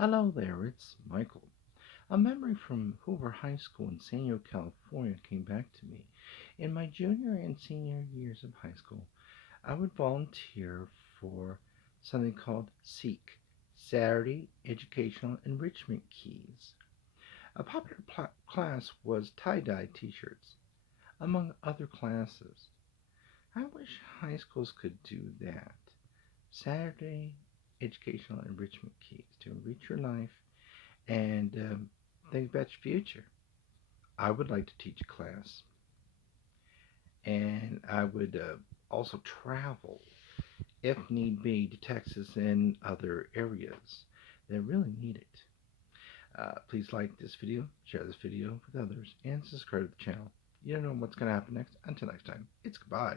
Hello there, it's Michael. A memory from Hoover High School in San Diego, California came back to me. In my junior and senior years of high school, I would volunteer for something called S.E.E.K, Saturday Educational Enrichment Keys. A popular class was tie-dye t-shirts, among other classes. I wish high schools could do that. Saturday Educational Enrichment Keys to enrich your life and think about your future. I would like to teach a class, and I would also travel, if need be, to Texas and other areas that really need it. Please like this video, share this video with others, and subscribe to the channel. You don't know what's going to happen next. Until next time, it's goodbye.